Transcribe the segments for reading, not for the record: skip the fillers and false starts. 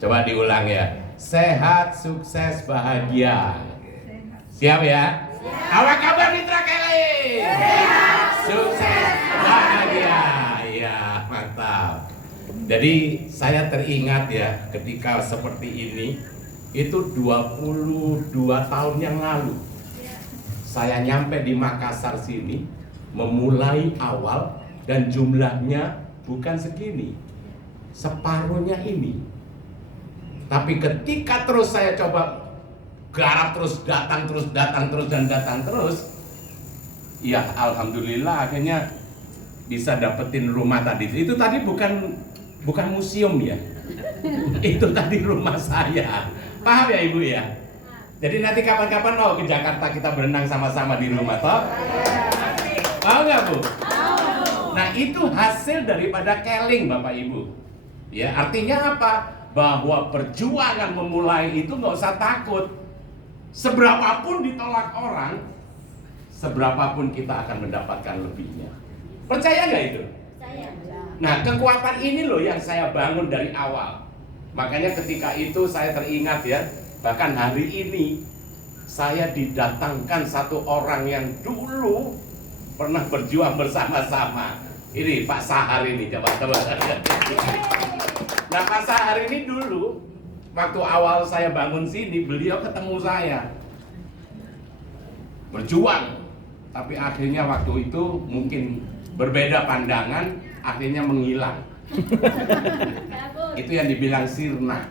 Coba diulang ya. Sehat, sukses, bahagia. Siap ya? Apa kabar mitra Keling? Sehat, sukses, bahagia. Ya, mantap. Jadi saya teringat ya ketika seperti ini, itu 22 tahun yang lalu. Saya nyampe di Makassar sini, memulai awal dan jumlahnya bukan segini. Separuhnya ini. Tapi ketika terus saya coba garap terus, datang terus, dan datang terus, ya alhamdulillah akhirnya bisa dapetin rumah tadi. Itu tadi bukan museum ya. Itu tadi rumah saya. Paham ya Ibu ya? Jadi nanti kapan-kapan ke Jakarta kita berenang sama-sama di rumah toh? Mau nggak Bu? Nah itu hasil daripada Keling Bapak Ibu. Ya artinya apa? Bahwa perjuangan memulai itu nggak usah takut. Seberapapun ditolak orang, seberapapun kita akan mendapatkan lebihnya. Percaya nggak itu? Percaya. Nah kekuatan ini loh yang saya bangun dari awal. Makanya ketika itu saya teringat ya, bahkan hari ini saya didatangkan satu orang yang dulu pernah berjuang bersama-sama. Ini Pak Sahar ini, coba. Nah Pak Sahar ini dulu waktu awal saya bangun sini, beliau ketemu saya berjuang, tapi akhirnya waktu itu mungkin berbeda pandangan, akhirnya menghilang. Itu yang dibilang sirna.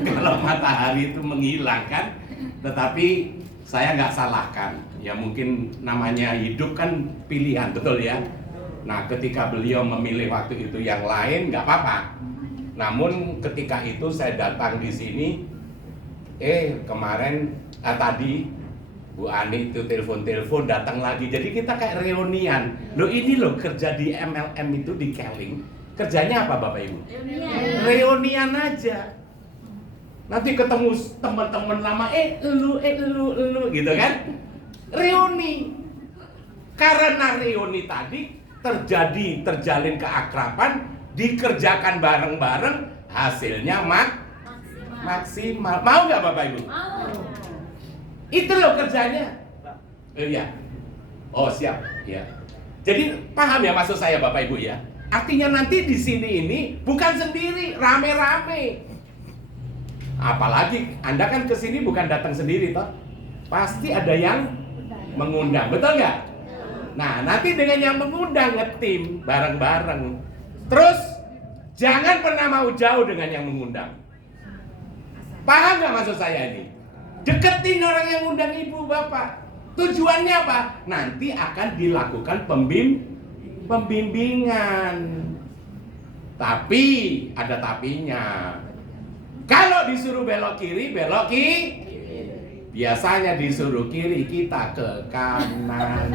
Kalau matahari itu menghilang kan, tetapi saya nggak salahkan. Ya mungkin namanya hidup kan pilihan, betul ya. Nah ketika beliau memilih waktu itu yang lain nggak apa-apa. Namun ketika itu saya datang di sini, kemarin tadi Bu Ani itu telepon datang lagi. Jadi kita kayak reunian. Loh ini loh kerja di MLM itu di Keling. Kerjanya apa Bapak Ibu? Reunian aja. Nanti ketemu teman-teman lama, lu gitu kan? Reuni. Karena reuni tadi terjalin keakraban, dikerjakan bareng-bareng, hasilnya maksimal. Mau nggak Bapak Ibu? Mau. Itu loh kerjanya. Iya. Oh siap. Ya. Jadi paham ya maksud saya Bapak Ibu ya. Artinya nanti di sini ini bukan sendiri, rame-rame. Apalagi Anda kan ke sini bukan datang sendiri toh. Pasti ada yang mengundang, betul nggak? Nah nanti dengan yang mengundang ngetim bareng-bareng. Terus jangan pernah mau jauh dengan yang mengundang. Paham nggak maksud saya ini? Deketin orang yang undang ibu bapak. Tujuannya apa? Nanti akan dilakukan pembimbingan. Tapi ada tapinya. Kalau disuruh belok kiri, belok biasanya disuruh kiri, kita ke kanan.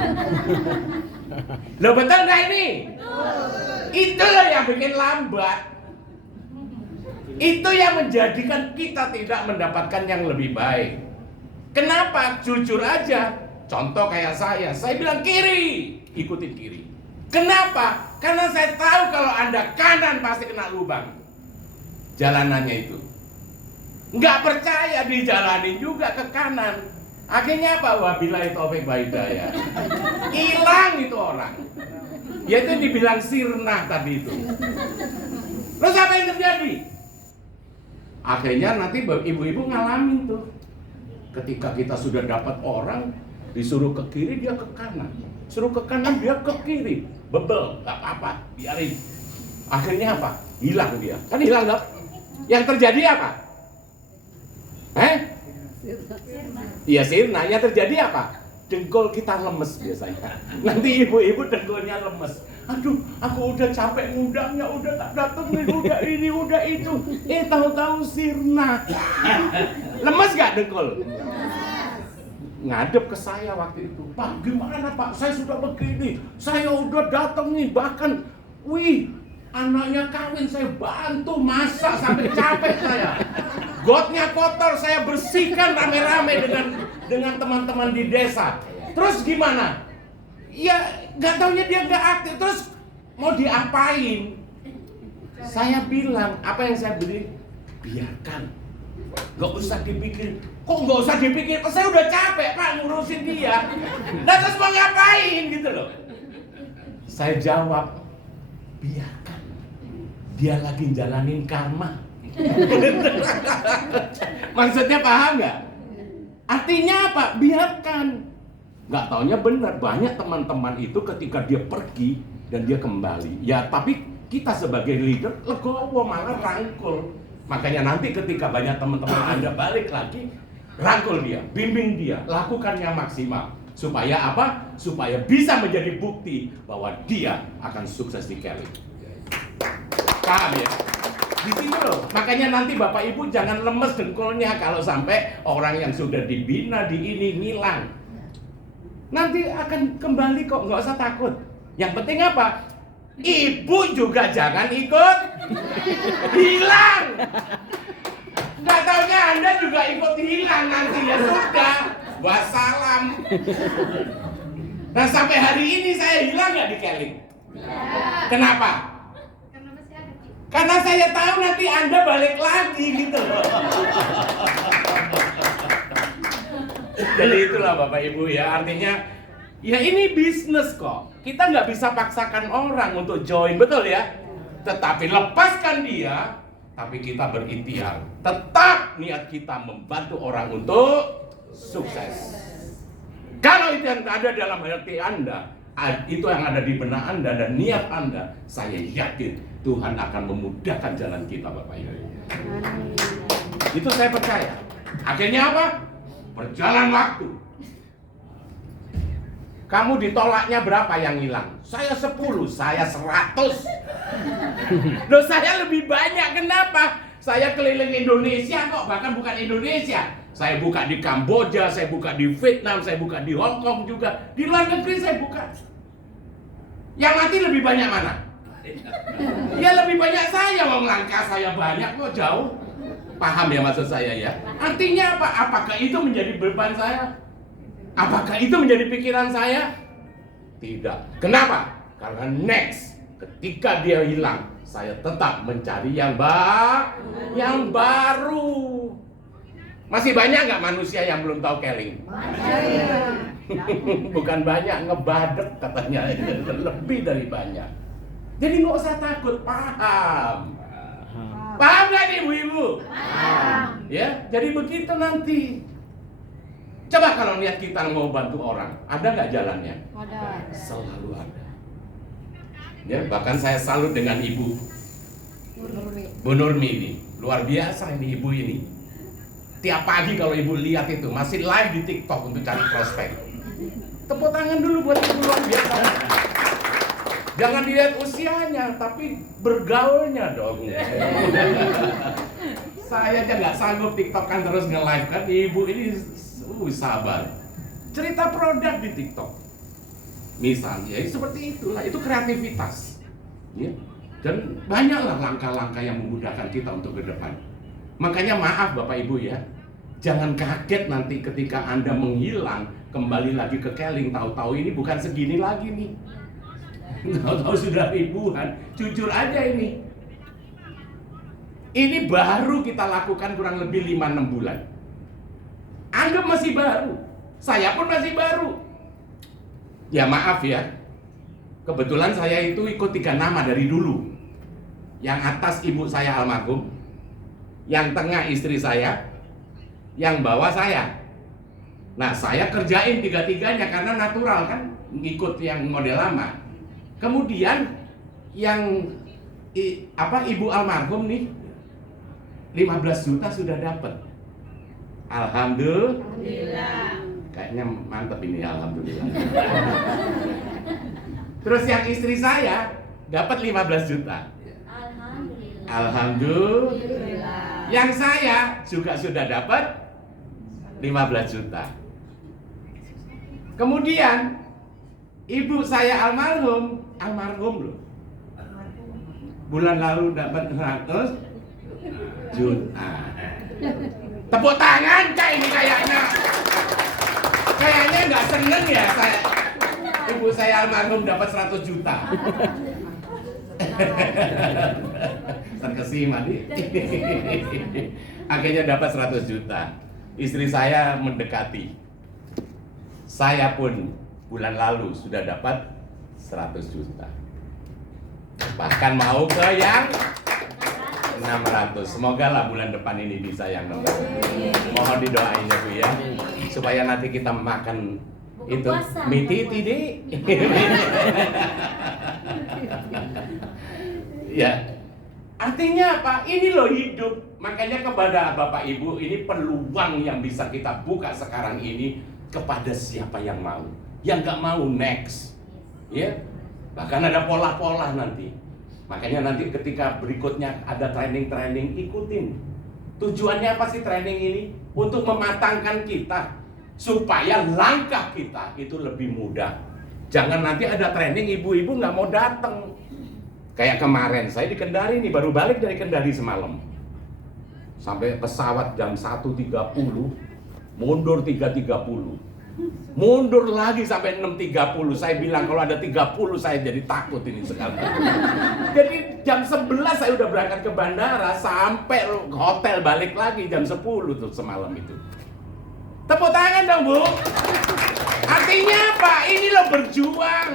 Loh betul nggak ini? Itu loh yang bikin lambat. Itu yang menjadikan kita tidak mendapatkan yang lebih baik. Kenapa? Jujur aja. Contoh kayak saya bilang kiri, ikutin kiri. Kenapa? Karena saya tahu kalau Anda kanan pasti kena lubang jalanannya itu. Nggak percaya dijalanin juga ke kanan. Akhirnya apa? Wabillahi taufik wa hidayah. Hilang itu orang. Ya itu dibilang sirna tadi itu. Terus apa yang terjadi? Akhirnya nanti ibu-ibu ngalamin tuh. Ketika kita sudah dapat orang, disuruh ke kiri dia ke kanan. Suruh ke kanan dia ke kiri. Bebel, gak apa-apa, biarin. Akhirnya apa? Hilang dia. Kan hilang dong. Yang terjadi apa? Iya sirna. Yang terjadi apa? Dengkul kita lemes biasanya. Nanti ibu-ibu dengkulnya lemes. Aduh, aku udah capek ngundangnya, udah tak datengin, udah ini, udah itu. Tahu-tahu sirna. Lemes gak dengkul? Ngadep ke saya waktu itu. Pak, gimana Pak? Saya sudah begini. Saya udah datengin, bahkan, anaknya kawin saya bantu masak sampai capek saya. Gotnya kotor saya bersihkan rame-rame dengan teman-teman di desa. Terus gimana? Ya nggak taunya dia nggak aktif. Terus mau diapain? Saya bilang apa yang saya beli? biarkan. Nggak usah dipikir. Kok nggak usah dipikir? Saya udah capek Pak ngurusin dia. Nah terus mau ngapain gitu loh. Saya jawab, biarkan. Dia lagi jalanin karma. Maksudnya paham nggak? Artinya apa? Biarkan. Nggak taunya benar. Banyak teman-teman itu ketika dia pergi dan dia kembali. Ya tapi kita sebagai leader legowo malah rangkul. Makanya nanti ketika banyak teman-teman Anda balik lagi, rangkul dia, bimbing dia, lakukan yang maksimal. Supaya apa? Supaya bisa menjadi bukti bahwa dia akan sukses di Kelly. Paham ya? Di sini loh. Makanya nanti Bapak Ibu jangan lemes dengkulnya kalau sampai orang yang sudah dibina di ini ngilang. Nanti akan kembali kok, nggak usah takut. Yang penting apa? Ibu juga jangan ikut hilang. Nggak taunya Anda juga ikut hilang nanti, ya sudah. Wassalam. Nah sampai hari ini saya hilang nggak di Kelly? Kenapa? Karena saya tahu nanti Anda balik lagi gitu loh. Jadi itulah Bapak Ibu ya, artinya ya ini bisnis kok. Kita nggak bisa paksakan orang untuk join, betul ya? Tetapi lepaskan dia, tapi kita berikhtiar. Tetap niat kita membantu orang untuk sukses. Kalau itu yang ada dalam hati Anda, itu yang ada di benak Anda dan niat Anda, saya yakin Tuhan akan memudahkan jalan kita Bapak Ibu. Itu saya percaya. Akhirnya apa? Berjalan waktu. Kamu ditolaknya berapa yang hilang? Saya 10, saya 100. Loh saya lebih banyak, kenapa? Saya keliling Indonesia kok, bahkan bukan Indonesia. Saya buka di Kamboja, saya buka di Vietnam, saya buka di Hong Kong juga. Di luar negeri saya buka. Yang mati lebih banyak mana? Ya lebih banyak saya, wong langkah saya banyak kok jauh. Paham ya maksud saya ya? Artinya apa? Apakah itu menjadi beban saya? Apakah itu menjadi pikiran saya? Tidak. Kenapa? Karena next, ketika dia hilang, saya tetap mencari yang baru. Masih banyak nggak manusia yang belum tahu Kelly? Bukan banyak, ngebadek katanya. Lebih dari banyak. Jadi nggak usah takut, paham. Paham nggak nih ibu-ibu? Paham. Ya, jadi begitu nanti. Coba kalau niat kita mau bantu orang, ada nggak jalannya? Ada. Selalu ada. Ya, bahkan saya salut dengan ibu Bu Nurmi ini. Luar biasa ini ibu ini. Tiap pagi kalau ibu lihat itu, masih live di TikTok untuk cari prospek. Tepuk tangan dulu buat ibu, luar biasa. Jangan dilihat usianya, tapi bergaulnya dong. Saya aja nggak sanggup TikTok-kan terus nge-live kan. Ibu ini sabar. Cerita produk di TikTok. Misalnya, seperti itulah. Itu kreativitas. Ya. Dan banyaklah langkah-langkah yang memudahkan kita untuk ke depan. Makanya maaf Bapak Ibu ya. Jangan kaget nanti ketika Anda menghilang, kembali lagi ke Kelly, tahu-tahu ini bukan segini lagi nih. Tahu-tahu sudah ribuan. Jujur aja ini. Ini baru kita lakukan kurang lebih 5-6 bulan. Anggap masih baru. Saya pun masih baru. Ya maaf ya. Kebetulan saya itu ikut 3 nama dari dulu. Yang atas ibu saya almarhum, yang tengah istri saya, yang bawah saya. Nah saya kerjain 3-tiganya karena natural kan, ngikut yang model lama. Kemudian yang ibu almarhum nih 15 juta sudah dapat. Alhamdulillah. Kayaknya mantep ini, alhamdulillah. Terus yang istri saya dapat 15 juta. Alhamdulillah. Yang saya juga sudah dapat 15 juta. Kemudian ibu saya almarhum loh. Bulan lalu dapat 100 juta. Tepuk tangan kayak ini kayaknya. Kayaknya nggak seneng ya saya. Ibu saya almarhum dapat 100 juta. Terkesima nih. Akhirnya dapat 100 juta. Istri saya mendekati. Saya pun bulan lalu sudah dapat 100 juta. Bahkan mau ke yang 600. Semoga lah bulan depan ini bisa yang 600. Mohon didoain ya Bu ya, supaya nanti kita makan itu miti tidak. Ya, artinya apa? Ini loh hidup. Makanya kepada Bapak Ibu, ini peluang yang bisa kita buka sekarang ini kepada siapa yang mau. Yang nggak mau next, ya. Bahkan ada pola-pola nanti. Makanya nanti ketika berikutnya ada training-training, ikutin. Tujuannya apa sih training ini? Untuk mematangkan kita supaya langkah kita itu lebih mudah. Jangan nanti ada training ibu-ibu nggak mau datang. Kayak kemarin saya di Kendari nih, baru balik dari Kendari semalam. Sampai pesawat jam 1.30, mundur 3.30. Mundur lagi sampai 6.30. Saya bilang kalau ada 30 saya jadi takut ini sekarang. Jadi jam 11 saya udah berangkat ke bandara, sampai hotel balik lagi jam 10 tuh semalam itu. Tepuk tangan dong Bu. Artinya apa? Ini loh berjuang.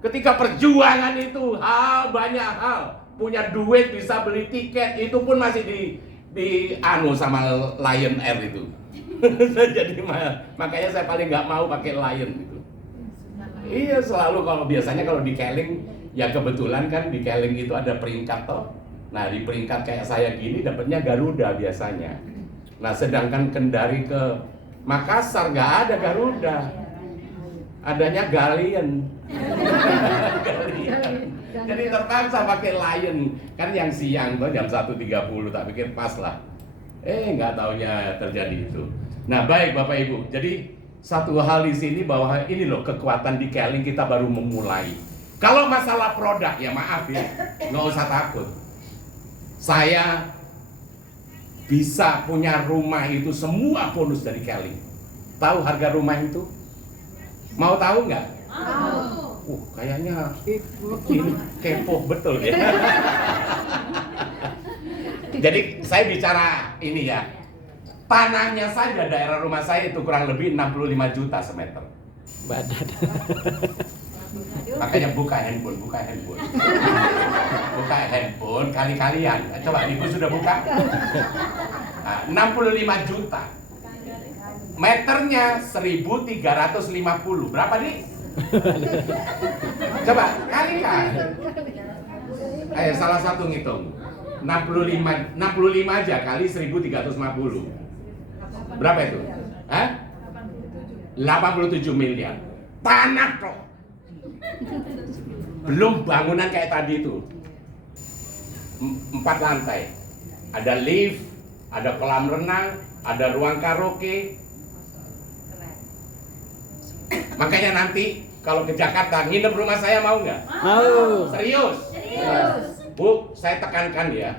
Ketika perjuangan itu banyak hal. Punya duit bisa beli tiket, itu pun masih di anu sama Lion Air itu. Jadi makanya saya paling nggak mau pakai Lion gitu. Iya, selalu kalau biasanya kalau di Keling ya kebetulan kan di Keling itu ada peringkat toh. Nah di peringkat kayak saya gini dapatnya Garuda biasanya. Nah sedangkan Kendari ke Makassar nggak ada Garuda, adanya Galian. Jadi terpaksa pakai Lion kan yang siang tuh jam 1.30, tak pikir pas lah. Nggak taunya terjadi itu. Nah baik Bapak Ibu, jadi satu hal di sini bahwa ini loh kekuatan di Keling kita baru memulai. Kalau masalah produk ya maaf ya, nggak usah takut. Saya bisa punya rumah itu semua bonus dari Keling. Tahu harga rumah itu? Mau tahu nggak? Kayaknya ini kepo betul ya. Jadi saya bicara ini ya. Tanahnya saja daerah rumah saya itu kurang lebih 65 juta semeter. Badan. Makanya buka handphone. Buka handphone kali-kalian. Coba Ibu sudah buka? Nah, 65 juta. Meternya 1.350. Berapa nih? Coba kalikan. Ayo salah satu ngitung. 65 aja kali 1.350. Berapa itu? 87 miliar. Tanah kok. Belum bangunan kayak tadi itu. 4 lantai. Ada lift, ada kolam renang, ada ruang karaoke. Makanya nanti kalau ke Jakarta nginep rumah saya mau nggak? Mau. Serius? Bu, saya tekankan ya.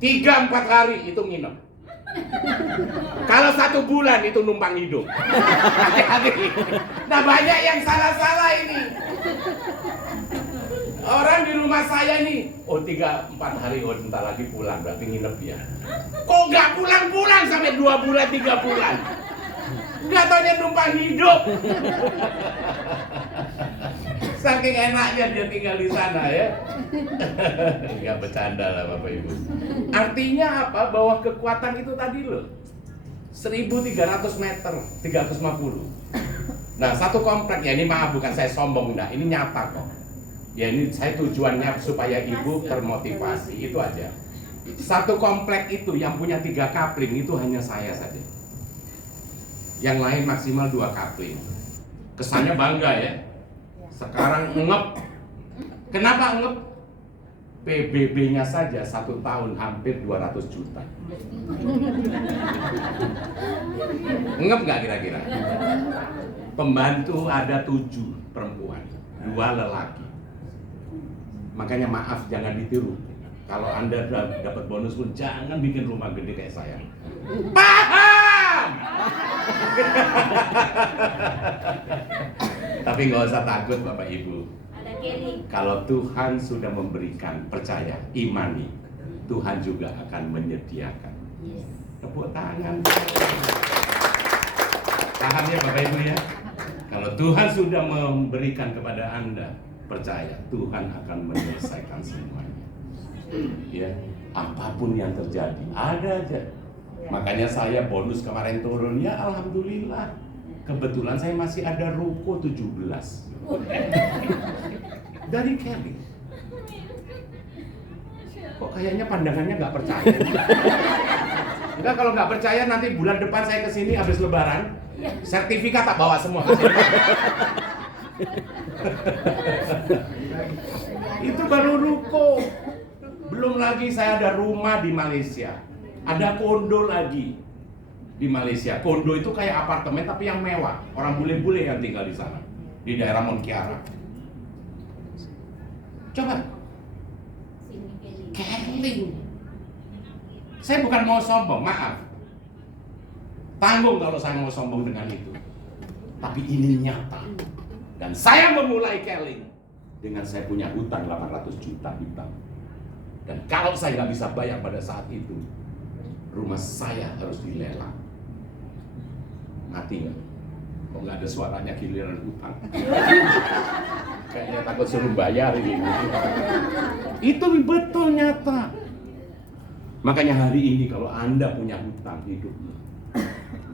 3-4 hari itu nginep. Kalau 1 bulan itu numpang hidup. Hati-hati. Nah banyak yang salah-salah ini. Orang di rumah saya nih, 3-4 hari, bentar lagi pulang, berarti nginep ya. Kok nggak pulang-pulang sampai 2 bulan, 3 bulan? Nggak taunya numpang hidup. Saking enaknya dia tinggal di sana ya. Nggak bercanda lah Bapak Ibu. Artinya apa? Bahwa kekuatan itu tadi loh 1.300 meter, 350. Nah satu komplek ya, ini maaf bukan saya sombong, nah ini nyata kok. Ya ini saya tujuannya supaya Ibu termotivasi, itu aja. Satu komplek itu yang punya 3 kapling itu hanya saya saja. Yang lain maksimal 2 kapling. Kesannya bangga ya. Sekarang ngep. Kenapa ngep? PBB-nya saja 1 tahun hampir 200 juta. Ngep nggak kira-kira? Pembantu ada 7 perempuan, 2 lelaki. Makanya maaf jangan ditiru. Kalau Anda dapat bonus pun jangan bikin rumah gede kayak saya. Paham? Tapi nggak usah takut Bapak Ibu. Kalau Tuhan sudah memberikan, percaya, imani, Tuhan juga akan menyediakan. Tepuk tangan. Paham ya Bapak Ibu ya? Kalau Tuhan sudah memberikan kepada Anda, percaya, Tuhan akan menyelesaikan semuanya. Ya, apapun yang terjadi, ada aja. Makanya saya bonus kemarin turun, ya alhamdulillah. Kebetulan saya masih ada ruko 17 dari Kelly. Kok kayaknya pandangannya nggak percaya? Enggak, kalau nggak percaya nanti bulan depan saya kesini habis lebaran, sertifikat tak bawa semua. Itu baru ruko. Belum lagi saya ada rumah di Malaysia. Ada kondo lagi di Malaysia. Kondo itu kayak apartemen tapi yang mewah. Orang bule-bule yang tinggal di sana. Di daerah Monkiara. Coba. Keling. Saya bukan mau sombong, maaf. Tanggung kalau saya mau sombong dengan itu. Tapi ini nyata. Dan saya memulai Keling dengan saya punya hutang 800 juta di bank. Dan kalau saya nggak bisa bayar pada saat itu, rumah saya harus dilelang. Mati nggak? Kok nggak ada suaranya giliran hutang? Kayaknya takut suruh bayar ini. Itu betul nyata. Makanya hari ini kalau Anda punya hutang hidup,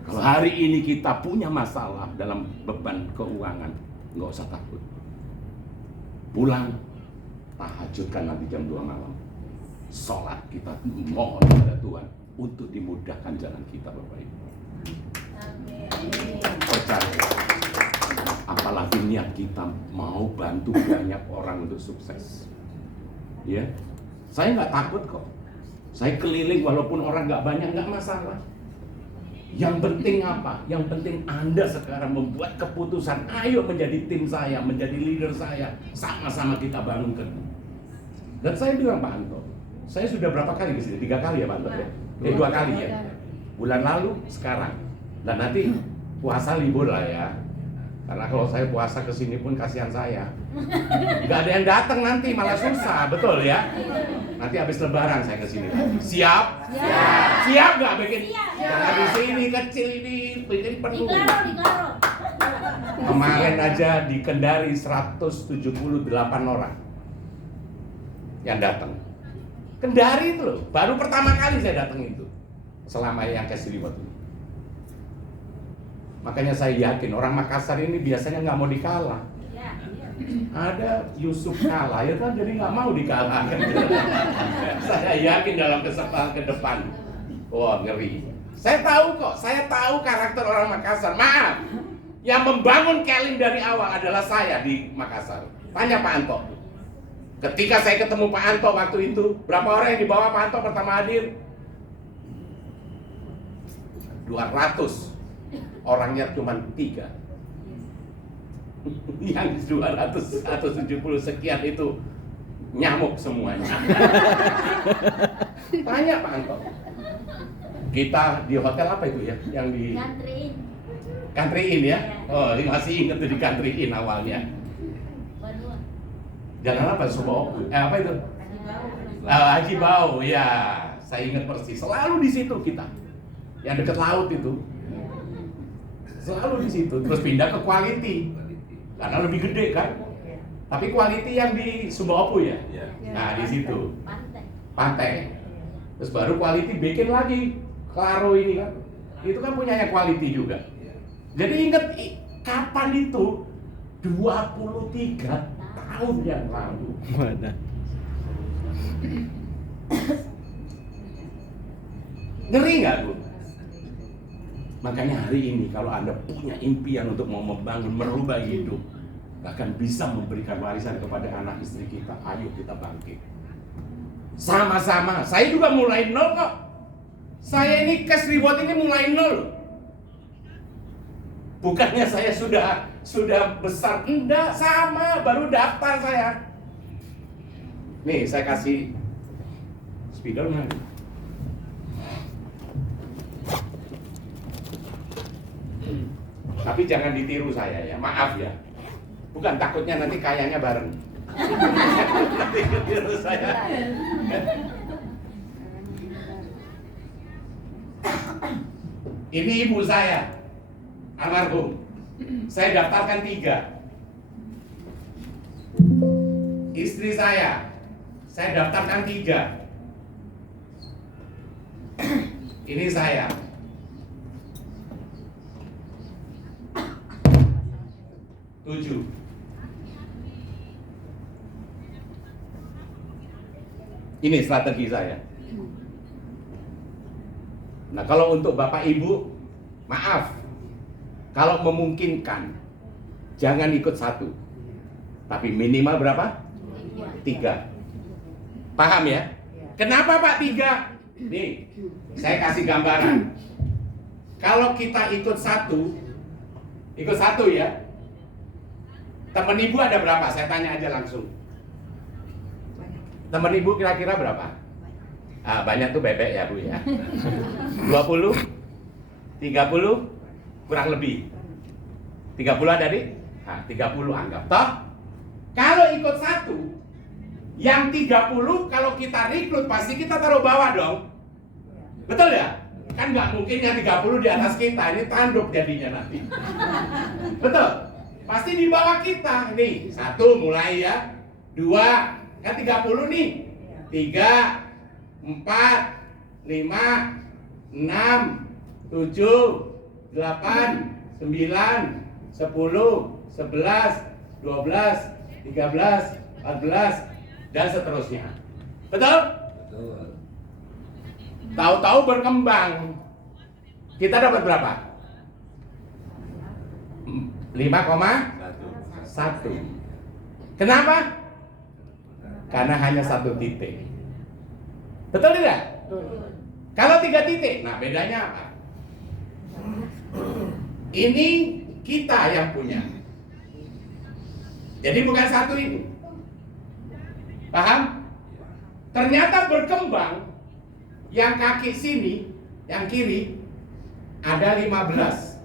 kalau hari ini kita punya masalah dalam beban keuangan, nggak usah takut. Pulang, tahajudkan nanti jam 2 malam. Sholat kita mohon kepada Tuhan untuk dimudahkan jalan kita, Bapak Ibu. Percaya. Apalagi niat kita mau bantu banyak orang untuk sukses. Ya, saya nggak takut kok. Saya keliling walaupun orang nggak banyak, nggak masalah. Yang penting apa? Yang penting Anda sekarang membuat keputusan, ayo menjadi tim saya, menjadi leader saya, sama-sama kita bangun kedua. Dan saya bilang Pak Anto, saya sudah berapa kali ke sini? 3 kali ya Pak Anto ya? 2 kali ya. Bulan lalu, sekarang. Dan nanti puasa libur lah ya. Karena kalau saya puasa ke sini pun kasihan saya. Nggak ada yang datang nanti, malah susah, betul ya? Nanti habis lebaran saya ke sini. Siap? Siap. Siap nggak bikin? Jangan di sini kecil ini, bikin penuh. Kemarin aja di Kendari 178 orang yang datang. Kendari itu loh, baru pertama kali saya datang itu selama yang Cash Reward itu. Makanya saya yakin orang Makassar ini biasanya nggak mau dikalah. Ada Yusuf kalah, ya kan jadi nggak mau dikalahkan. Saya yakin dalam kesempatan ke depan, wah ngeri. Saya tahu kok, saya tahu karakter orang Makassar. Maaf, yang membangun Keling dari awal adalah saya di Makassar. Tanya Pak Anto. Ketika saya ketemu Pak Anto waktu itu, berapa orang yang dibawa Pak Anto pertama hadir? 200. Orangnya cuma 3. Yang 200 atau 70 sekian itu nyamuk semuanya. Tanya Pak Anto. Kita di hotel apa itu ya? Yang di Country Inn ya? Oh, masih ingat tuh di Country Inn awalnya. Jalan apa? Suboku? Apa itu? Haji Bau, ya. Saya ingat persis. Selalu di situ kita. Yang dekat laut itu. Selalu di situ. Terus pindah ke Quality. Karena lebih gede kan. Tapi Quality yang di Suboku ya. Nah, di situ. Pantai. Terus baru Quality bikin lagi Claro ini kan. Itu kan punyanya Quality juga. Jadi ingat kapan itu? 23 tahun yang lalu. Mana? Ngeri nggak Bu? Makanya hari ini kalau Anda punya impian untuk mau membangun, merubah hidup, bahkan bisa memberikan warisan kepada anak istri kita, ayo kita bangkit. Sama-sama, saya juga mulai nol kok. Saya ini Cash Reward ini mulai nol. Bukannya saya sudah besar, enggak, sama, baru daftar saya. Nih, saya kasih spidol mana? Tapi jangan ditiru saya ya, maaf ya. Bukan takutnya nanti kayanya bareng. Keliru saya. Ini ibu saya, almarhum. Saya daftarkan 3. Istri saya daftarkan 3. Ini saya. Tujuh. Ini strategi saya. Nah, kalau untuk Bapak Ibu, maaf, kalau memungkinkan, jangan ikut 1, tapi minimal berapa? 3. Paham ya? Kenapa Pak 3? Nih, saya kasih gambaran. Kalau kita ikut 1 ya. Temen Ibu ada berapa? Saya tanya aja langsung. Temen Ibu kira-kira berapa? Ah, banyak tuh bebek ya Bu ya. 20, 30, kurang lebih. 30 ada di? Nah, 30 anggap. Toh, kalau ikut 1, yang 30 kalau kita rekrut pasti kita taruh bawah dong. Betul ya? Kan nggak mungkin yang 30 di atas kita, ini tanduk jadinya nanti. Betul? Pasti di bawah kita. Nih, 1 mulai ya. 2, kan 30 nih. 3, 4, 5, 6, 7, 8, 9, 10, 11, 12, 13, 14, dan seterusnya. Betul? Betul. Tahu-tahu berkembang. Kita dapat berapa? 5,1. Kenapa? Karena hanya 1 titik. Betul tidak? Kalau 3 titik, nah bedanya apa? Ini kita yang punya. Jadi bukan 1 ini. Paham? Ternyata berkembang. Yang kaki sini, yang kiri ada 15.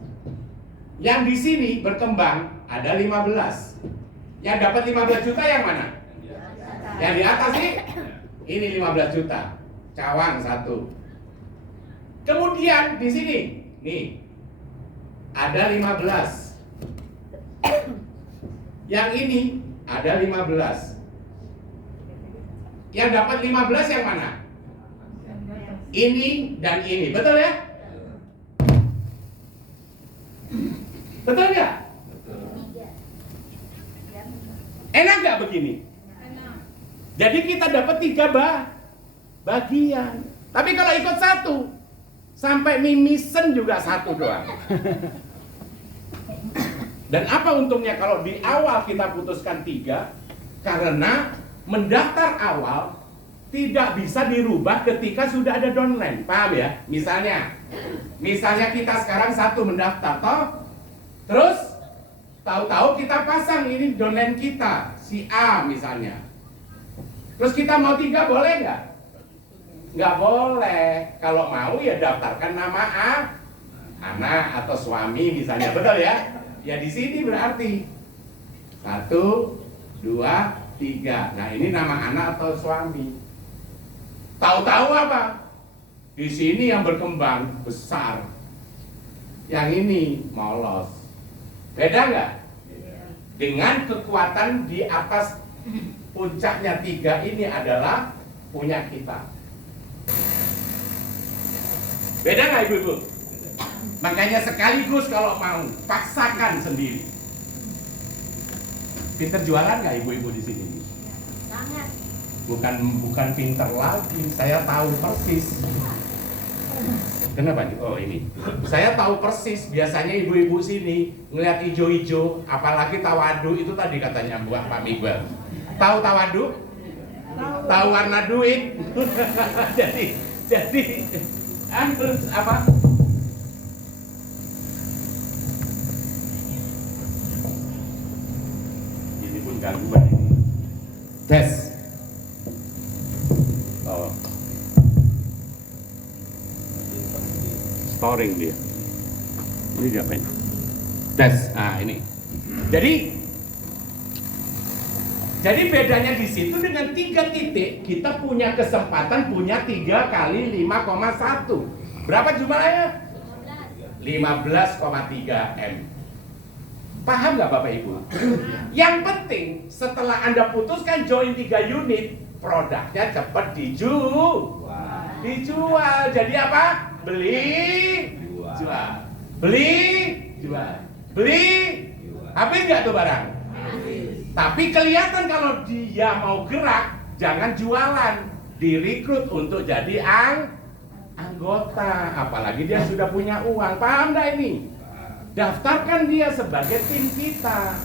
Yang di sini berkembang ada 15. Yang dapat 15 juta yang mana? Yang di atas sih. Ini 15 juta. Cawang 1. Kemudian di sini, nih ada 15. Yang ini ada 15. Yang dapat 15 yang mana? Ini dan ini, betul ya? Betul nggak? Enak nggak begini? Jadi kita dapat 3 bagian. Tapi kalau ikut 1, sampai mimisen juga 1 doang. Dan apa untungnya kalau di awal kita putuskan 3? Karena mendaftar awal tidak bisa dirubah ketika sudah ada downline. Paham ya? Misalnya kita sekarang 1 mendaftar, toh? Terus tahu-tahu kita pasang ini downline kita, si A misalnya. Terus kita mau 3 boleh nggak? Nggak boleh. Kalau mau ya daftarkan nama anak atau suami misalnya, betul ya? Ya di sini berarti 1, 2, 3. Nah ini nama anak atau suami. Tahu-tahu apa? Di sini yang berkembang besar, yang ini molos. Beda nggak? Dengan kekuatan di atas puncaknya 3 ini adalah punya kita. Beda nggak ibu-ibu? Makanya sekaligus kalau mau paksakan sendiri. Pinter jualan nggak ibu-ibu di sini? Sangat. Bukan pinter lagi, saya tahu persis. Kenapa? Oh ini, saya tahu persis. Biasanya ibu-ibu sini ngelihat hijau-hijau, apalagi tawadu itu tadi katanya buat Pak Miguel. Tahu tawadu? Tahu warna duit. jadi terus apa? Ini pun gangguan ini. Tes. Oh. Storing dia. Ini diapain? Tes. Ah ini. Jadi Jadi bedanya di situ dengan 3 titik, kita punya kesempatan punya 3 kali 5,1. Berapa jumlahnya? 15,3 M. Paham nggak Bapak Ibu? Yang penting setelah Anda putuskan join 3 unit, produknya cepat dijual. Jadi apa? Beli, jual. Beli, jual. Beli, habis nggak tuh barang? Tapi kelihatan kalau dia mau gerak, jangan jualan, direkrut untuk jadi anggota. Apalagi dia sudah punya uang, paham nggak ini? Daftarkan dia sebagai tim kita.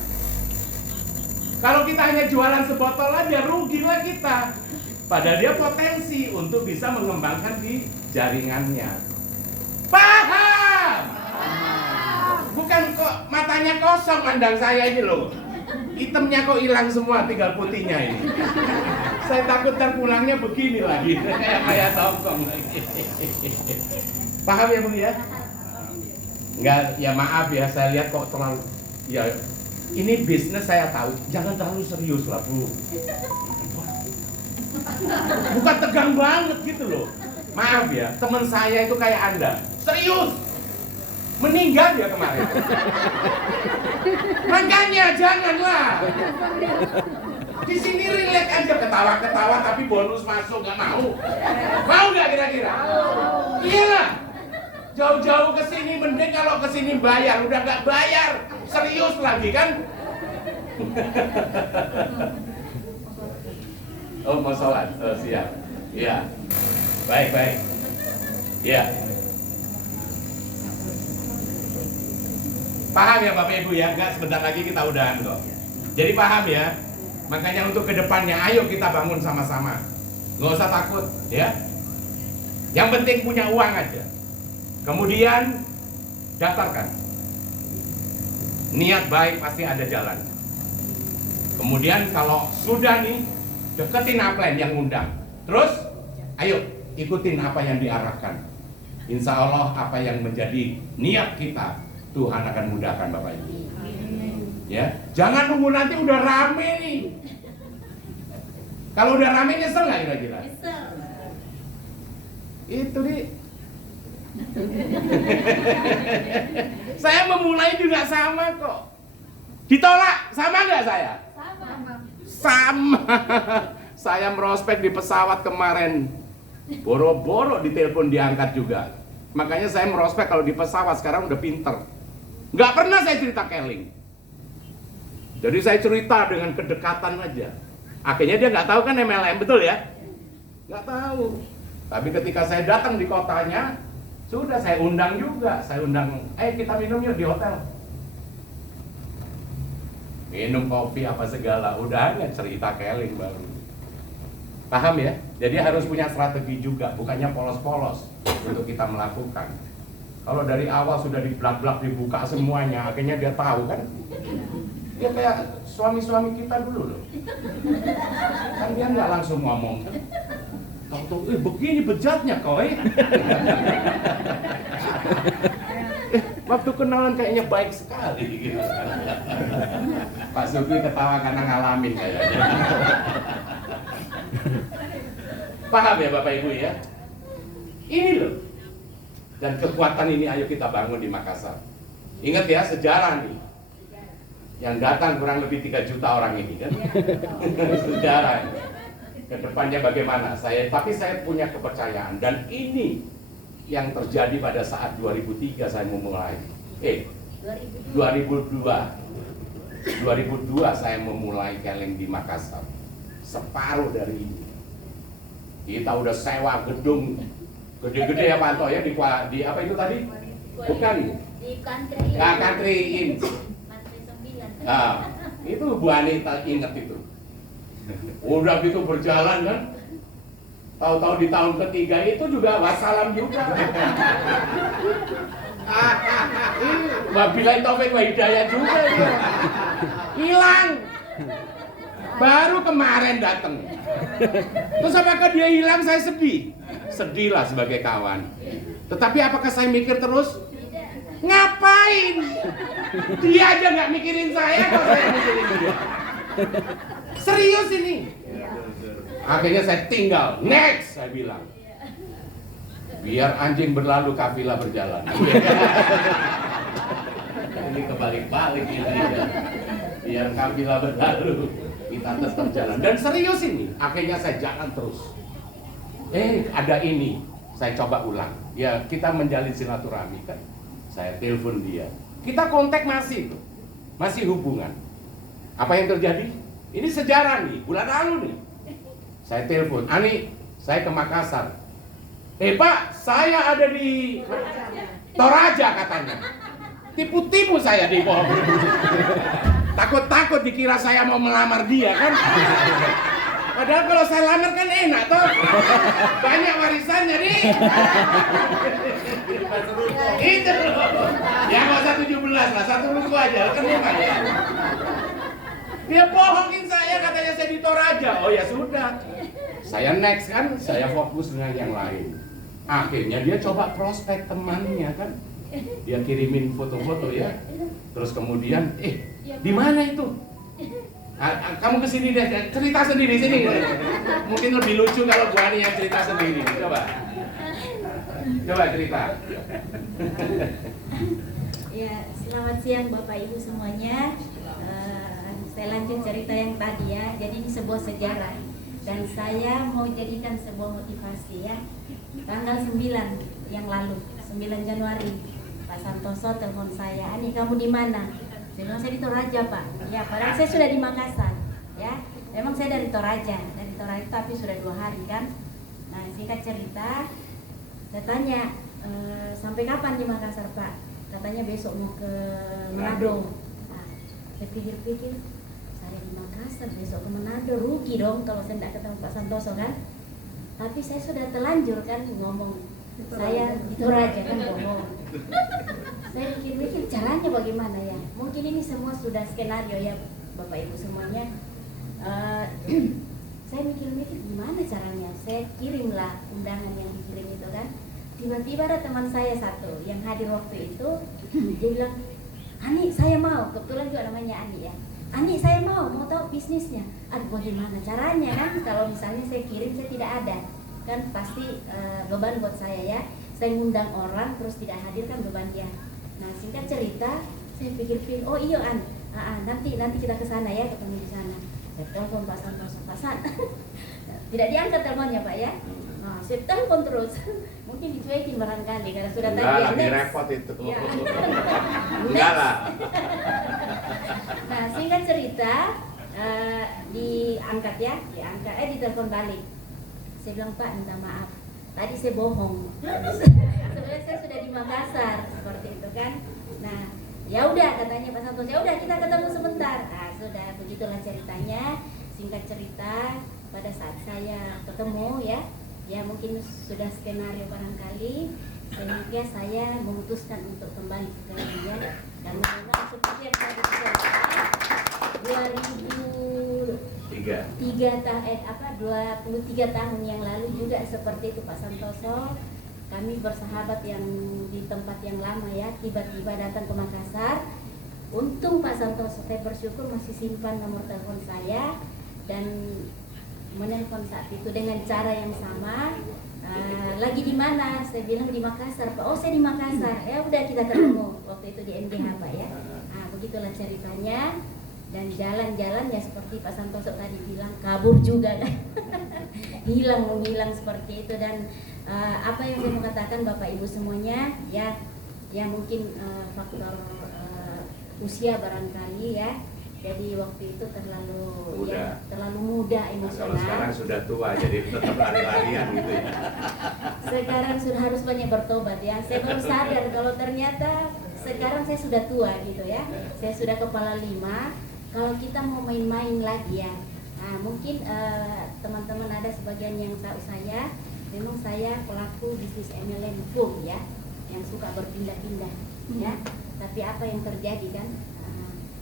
Kalau kita hanya jualan sebotol aja, rugilah kita. Padahal dia potensi untuk bisa mengembangkan di jaringannya. Paham? Bukan kok matanya kosong mandang saya ini loh. Hitamnya kok hilang semua, tinggal putihnya ini. Saya takut ntar pulangnya begini lagi, kayak tongkong lagi. Paham ya Bu ya? Enggak, ya maaf ya, saya lihat kok terlalu, ya ini bisnis saya tahu, jangan terlalu serius lah Bu. Bukan tegang banget gitu loh. Maaf ya, teman saya itu kayak Anda, serius. Meninggal dia kemarin. Makanya janganlah. Di sini relax aja, ketawa-ketawa tapi bonus masuk, nggak mau. Mau nggak kira-kira? Iya. Jauh-jauh ke sini, mending kalau ke sini bayar, udah nggak bayar, serius lagi kan? Oh mau sholat, oh, siap. Iya. Baik. Iya. Paham ya Bapak Ibu ya? Enggak, sebentar lagi kita udahan kok. Jadi paham ya? Makanya untuk kedepannya ayo kita bangun sama-sama. Nggak usah takut ya. Yang penting punya uang aja. Kemudian daftarkan. Niat baik pasti ada jalan. Kemudian kalau sudah nih, deketin upline yang undang. Terus ayo ikutin apa yang diarahkan. Insya Allah apa yang menjadi niat kita, Tuhan akan mudahkan Bapak Ibu. Ya, jangan nunggu nanti udah rame nih. Kalau udah rame nyesel nggak kira-kira? Itu nih. Saya memulai juga sama kok. Ditolak sama nggak saya? Sama. Saya merospek di pesawat kemarin. Boro-boro ditelepon diangkat juga. Makanya saya merospek kalau di pesawat sekarang udah pinter. Nggak pernah saya cerita keling. Jadi saya cerita dengan kedekatan aja. Akhirnya dia nggak tahu kan MLM, betul ya? Nggak tahu. Tapi ketika saya datang di kotanya, sudah saya undang juga. Saya undang, kita minum yuk di hotel. Minum kopi apa segala, udah hanya cerita keling baru. Paham ya? Jadi harus punya strategi juga, bukannya polos-polos untuk kita melakukan. Kalau dari awal sudah diblak-blak dibuka semuanya, akhirnya dia tahu kan? Dia kayak suami-suami kita dulu loh. Kan dia nggak langsung ngomong kan? Tahu-tahu, begini bejatnya kau waktu kenalan kayaknya baik sekali gitu. Pak Sugi ketawa karena ngalamin kayaknya. Paham ya Bapak Ibu ya? Ini loh. Dan kekuatan ini ayo kita bangun di Makassar. Ingat ya sejarah nih. Yang datang kurang lebih 3 juta orang ini kan. Sejarah. Kedepannya bagaimana? Tapi saya punya kepercayaan dan ini yang terjadi pada saat 2003 saya memulai. 2002 saya memulai keling di Makassar. Separuh dari ini. Kita udah sewa gedung gede-gede ya Pak Anto ya di apa itu tadi? Bukan di Country Inn. Nah, itu Bu Anita ingat itu. Udah gitu berjalan kan. Tahu-tahu di tahun ketiga itu juga wassalam juga. Wabillahi taufik wa hidayah juga itu. Hilang. Baru kemarin datang. Terus apakah dia hilang saya sedih? Sedih lah sebagai kawan. Tetapi apakah saya mikir terus? Ngapain? Dia aja nggak mikirin saya, kok saya mikirin dia. Serius ini. Akhirnya saya tinggal. Next, saya bilang. Biar anjing berlalu, kafilah berjalan. Ini kebalik-balik ini. Biar kafilah berlalu, kita tetap jalan. Dan serius ini. Akhirnya saya jalan terus. Ada ini. Saya coba ulang. Ya, kita menjalin silaturahmi kan. Saya telepon dia. Kita kontak masih tuh. Masih hubungan. Apa yang terjadi? Ini sejarah nih, bulan lalu nih. Saya telepon, Ani, saya ke Makassar. Pak, saya ada di Toraja katanya. Tipu-tipu saya di bawah. Takut-takut dikira saya mau melamar dia kan. Padahal kalau saya lamar kan enak toh. Banyak warisannya nih. Itu loh. Ya nggak usah 17 lah, 1 ruko aja kan bukan ya. Dia bohongin saya, katanya saya di Toraja. Oh ya sudah. Saya next kan, saya fokus dengan yang lain. Akhirnya dia coba prospek temannya kan. Dia kirimin foto-foto ya. Terus kemudian, di mana itu? Kamu kesini deh, cerita sendiri sini. Mungkin lebih lucu kalau Bu Ani yang cerita sendiri. Coba cerita. Ya, selamat siang Bapak Ibu semuanya. Saya lanjut cerita yang tadi ya. Jadi ini sebuah sejarah dan saya mau jadikan sebuah motivasi ya. Tanggal 9 yang lalu, 9 Januari, Pak Santoso telepon saya, Ani kamu di mana? Saya bilang saya di Toraja Pak. Ya, padahal saya sudah di Makassar. Ya, memang saya dari Toraja tapi sudah 2 hari kan. Nah, singkat cerita, saya tanya sampai kapan di Makassar Pak? Katanya besok mau ke Manado. Nah, saya pikir-pikir, saya di Makassar besok ke Manado, rugi dong kalau saya tidak ketemu Pak Santoso kan. Tapi saya sudah terlanjur kan ngomong saya di Toraja kan ngomong. Saya pikir-pikir caranya bagaimana ya. Mungkin ini semua sudah skenario ya Bapak Ibu semuanya. Saya mikir-mikir gimana caranya. Saya kirimlah undangan yang dikirim itu kan. Tiba-tiba ada teman saya satu yang hadir waktu itu. Dia bilang, Ani saya mau. Kebetulan juga namanya Ani ya. Ani saya mau tahu bisnisnya. Aduh bagaimana caranya kan. Kalau misalnya saya kirim saya tidak ada. Kan pasti beban buat saya ya. Saya ngundang orang terus tidak hadir kan beban dia. Nah singkat cerita saya pikir-pikir, oh iya An, nanti kita ke sana ya, ketemu di sana. Saya telepon Pak Santoso, Pak San. Tidak diangkat teleponnya Pak ya. Nah, saya telepon terus. Mungkin dicuekin barangkali karena sudah tadi. Enggak, lebih repot itu. Ya. Enggak lah. Nah singkat cerita diangkat ya, ditelepon balik. Saya bilang Pak minta maaf. Tadi saya bohong. Sebenarnya saya sudah di Makassar seperti itu kan. Nah, ya udah katanya Pak Santoso, ya udah kita ketemu sebentar. Nah, sudah begitulah ceritanya. Singkat cerita, pada saat saya ketemu ya mungkin sudah skenario barangkali. Sehingga saya memutuskan untuk kembali ke Indonesia dan memang seperti yang saya katakan 23 tahun yang lalu juga seperti itu Pak Santoso. Kami bersahabat yang di tempat yang lama ya, tiba-tiba datang ke Makassar. Untung Pak Santoso, saya bersyukur masih simpan nomor telepon saya dan menelpon saat itu dengan cara yang sama. Lagi di mana? Saya bilang di Makassar Pak. Oh saya di Makassar. Ya udah kita ketemu waktu itu di MGH Pak ya. Nah begitulah ceritanya. Dan jalan-jalan ya seperti Pak Santoso tadi bilang, kabur juga kan. Hilang seperti itu. Dan apa yang saya mau katakan Bapak Ibu semuanya ya mungkin faktor usia barangkali ya. Jadi waktu itu terlalu muda emosional. Kalau sekarang sudah tua jadi tetap lari-larian gitu ya. Sekarang sudah harus banyak bertobat ya. Saya baru sadar kalau ternyata sekarang saya sudah tua gitu ya. Saya sudah kepala 5. Kalau kita mau main-main lagi ya, nah mungkin teman-teman ada sebagian yang tahu saya, memang saya pelaku bisnis MLM full ya, yang suka berpindah-pindah ya. Tapi apa yang terjadi kan,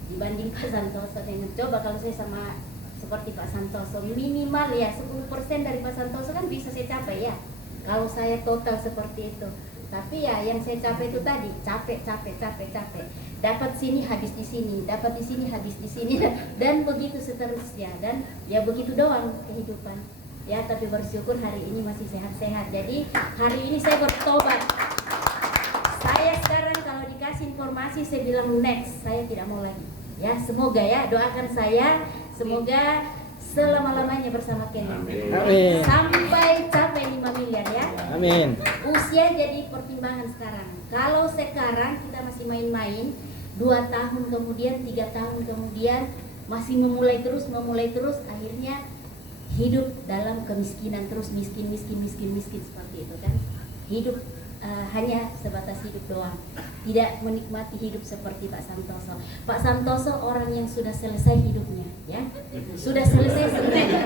dibanding Pak Santoso dengan coba kalau saya sama seperti Pak Santoso minimal ya 10% dari Pak Santoso kan bisa saya capai ya. Kalau saya total seperti itu, Tapi ya yang saya capek itu tadi, capek. Dapat sini habis di sini, dapat di sini habis di sini, dan begitu seterusnya. Dan ya begitu doang kehidupan. Ya, tapi bersyukur hari ini masih sehat-sehat. Jadi hari ini saya bertobat. Saya sekarang kalau dikasih informasi saya bilang next, saya tidak mau lagi. Ya, semoga ya, doakan saya, semoga selama-lamanya bersama Kenny. Amin. Sampai capai 5 miliar ya. Amin. Usia jadi pertimbangan sekarang. Kalau sekarang kita masih main-main, 2 tahun kemudian, 3 tahun kemudian masih memulai terus, akhirnya hidup dalam kemiskinan terus, miskin seperti itu kan. Hidup hanya sebatas hidup doang, tidak menikmati hidup seperti Pak Santoso. Pak Santoso orang yang sudah selesai hidupnya, ya, sudah selesai sebenarnya.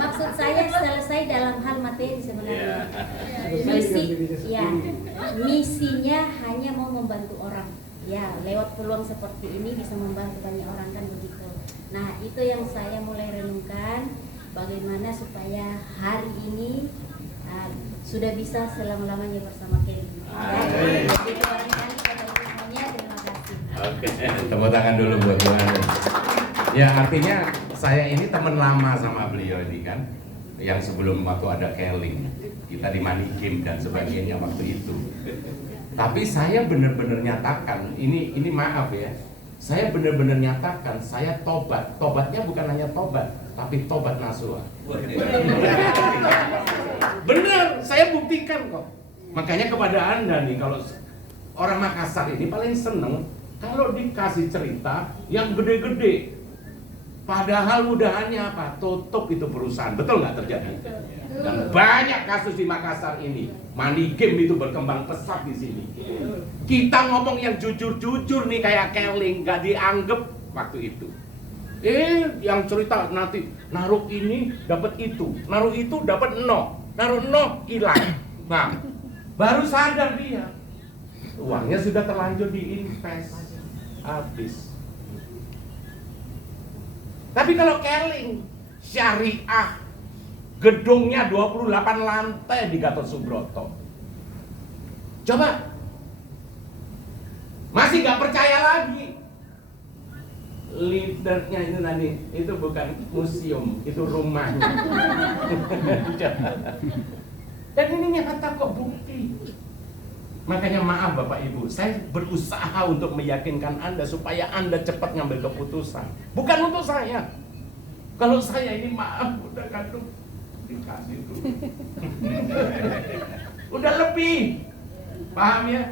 Maksud saya selesai dalam hal materi sebenarnya. Misinya hanya mau membantu orang. Ya, lewat peluang seperti ini bisa membantu banyak orang kan begitu. Nah, itu yang saya mulai renungkan. Bagaimana supaya hari ini sudah bisa selama-lamanya bersama Kenny. Ya, jadi barangkali kata semuanya, terima kasih. Oke, tepuk tangan dulu buat Tuhan. Ya, artinya saya ini teman lama sama beliau ini kan, yang sebelum waktu ada Keling, kita di Money Game dan sebagainya waktu itu. Tapi saya benar-benar nyatakan, ini maaf ya, saya benar-benar nyatakan saya tobat. Tobatnya bukan hanya tobat, tapi tobat nasuha. Bener, saya buktikan kok. Makanya kepada Anda nih, kalau orang Makassar ini paling seneng kalau dikasih cerita yang gede-gede. Padahal mudahannya apa? Tutup itu perusahaan. Betul nggak terjadi? Dan banyak kasus di Makassar ini. Money Game itu berkembang pesat di sini. Kita ngomong yang jujur-jujur nih kayak Keling, nggak dianggap waktu itu. Yang cerita nanti naruh ini dapat itu, naruh itu dapat naruh hilang. Nah, baru sadar dia uangnya sudah terlanjur diinvest, habis. Tapi kalau Keling syariah, gedungnya 28 lantai di Gatot Subroto. Coba, masih nggak percaya lagi. Leadernya itu tadi, itu bukan museum, itu rumahnya. Dan ini nyata kok bukti. Makanya maaf Bapak Ibu, saya berusaha untuk meyakinkan Anda supaya Anda cepat ngambil keputusan. Bukan untuk saya. Kalau saya ini maaf, udah kandung dikasih itu. Udah lebih. Paham ya?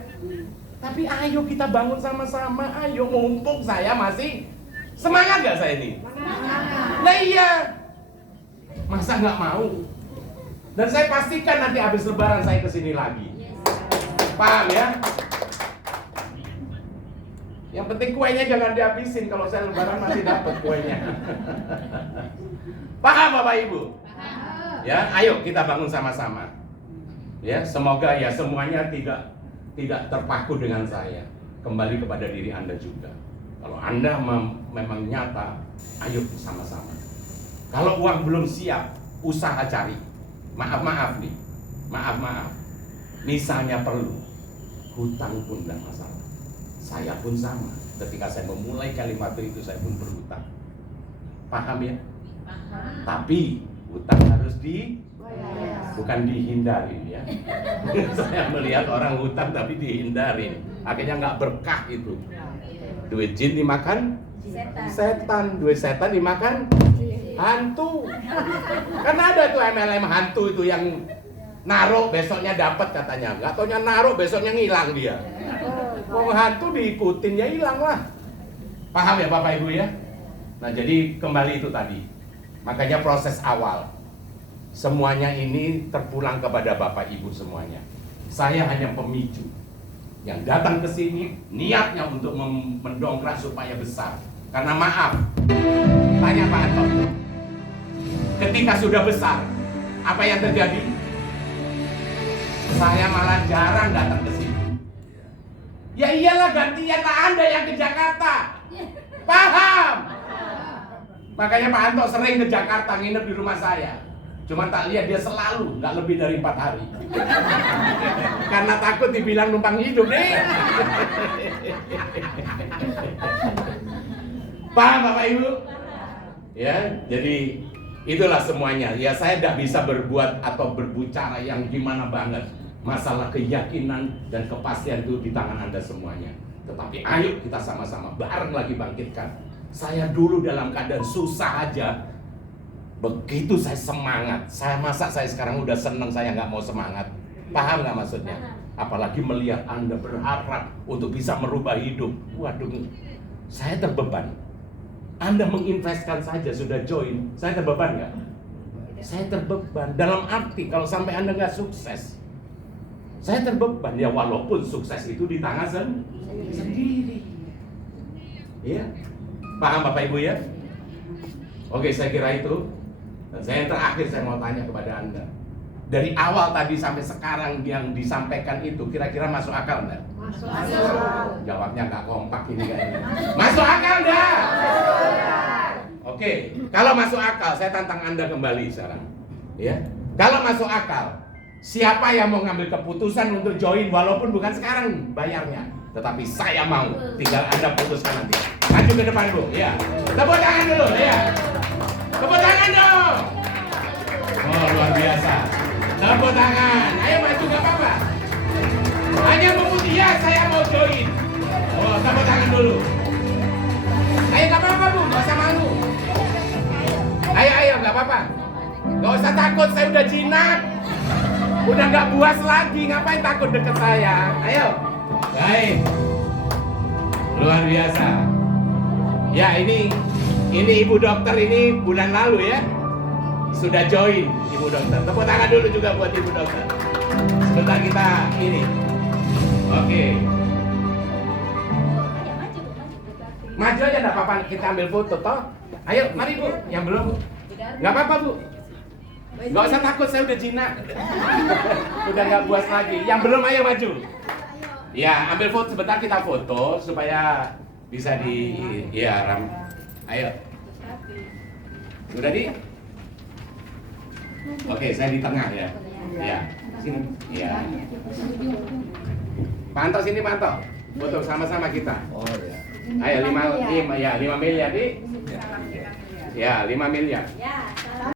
Tapi ayo kita bangun sama-sama, ayo mumpung saya masih semangat gak saya ini? Nah iya. Masa nggak mau? Dan saya pastikan nanti habis lebaran saya kesini lagi. Paham ya? Yang penting kuenya jangan dihabisin, kalau saya lebaran masih dapat kuenya. Paham Bapak Ibu? Ya, ayo kita bangun sama-sama. Ya, semoga ya semuanya tidak terpaku dengan saya. Kembali kepada diri Anda juga. Kalau Anda memang nyata, ayo sama-sama. Kalau uang belum siap, usaha cari. Maaf nih. Maaf. Misalnya perlu, hutang pun tidak masalah. Saya pun sama. Ketika saya memulai kalimat itu, saya pun berhutang. Paham ya? Paham. Tapi hutang harus bukan dihindarin ya. Saya melihat orang hutang tapi dihindarin. Akhirnya nggak berkah itu. Duit jin dimakan setan, duit setan dimakan hantu. Kan ada tuh MLM hantu itu yang naruh besoknya dapat katanya, nggak taunya naruh besoknya ngilang dia. Wong hantu diikutin ya hilang lah. Paham ya Bapak Ibu ya? Nah jadi kembali itu tadi. Makanya proses awal semuanya ini terpulang kepada Bapak Ibu semuanya. Saya hanya pemicu yang datang ke sini niatnya untuk mendongkrak supaya besar. Karena maaf, tanya Pak Anton, ketika sudah besar, apa yang terjadi? Saya malah jarang datang ke sini. Ya iyalah gantian Anda yang ke Jakarta. Paham? Makanya Pak Anto sering ke Jakarta nginep di rumah saya. Cuma tak lihat dia selalu nggak lebih dari 4 hari. Karena takut dibilang numpang hidup nih. Paham Bapak Ibu? Ya, jadi itulah semuanya. Ya saya tidak bisa berbuat atau berbicara yang gimana banget. Masalah keyakinan dan kepastian itu di tangan Anda semuanya. Tetapi ayo kita sama-sama bareng lagi bangkitkan. Saya dulu dalam keadaan susah aja, begitu saya semangat. Saya sekarang udah seneng, saya nggak mau semangat. Paham nggak maksudnya? Apalagi melihat Anda berharap untuk bisa merubah hidup. Waduh, saya terbeban. Anda menginvestkan saja sudah join, saya terbeban nggak? Saya terbeban. Dalam arti kalau sampai Anda nggak sukses, saya terbeban. Ya walaupun sukses itu di tangan sendiri. Iya, paham Bapak Ibu ya? Oke, saya kira itu. Dan saya yang terakhir saya mau tanya kepada Anda. Dari awal tadi sampai sekarang yang disampaikan itu kira-kira masuk akal enggak? Masuk akal. Jawabnya nggak kompak ini kayaknya. Masuk akal enggak? Oke, kalau masuk akal saya tantang Anda kembali sekarang. Ya. Kalau masuk akal, siapa yang mau ngambil keputusan untuk join walaupun bukan sekarang bayarnya, tetapi saya mau, tinggal Anda putuskan nanti. Maju ke depan Bu, ya. Tepuk tangan dulu, ya. Tepuk tangan dong. Oh, luar biasa. Tepuk tangan. Ayo maju, gak apa-apa. Hanya memuji, ya saya mau join. Oh, tepuk tangan dulu. Ayo gak apa-apa Bu, gak usah malu. Ayo, gak apa-apa. Gak usah takut, saya udah jinak. Udah gak buas lagi, ngapain takut deket saya. Ayo. Baik. Luar biasa. Ya, ini Ibu dokter ini bulan lalu ya. Sudah join Ibu dokter. Tepuk tangan dulu juga buat Ibu dokter. Sebentar kita ini. Oke. Maju aja enggak apa-apa, kita ambil foto toh. Ayo, mari Bu, yang belum Bu. Enggak apa-apa Bu. Enggak usah takut, saya udah jinak. Udah enggak puas lagi. Yang belum ayo maju. Ya, ambil foto sebentar, kita foto supaya bisa ayo. Sudah di? Oke, saya di tengah ya. Ya, sini. Ya. Pantau sini, pantau. Foto sama-sama kita. Oh ya. Ayo 5 miliar di. Ya, 5 miliar. Ya.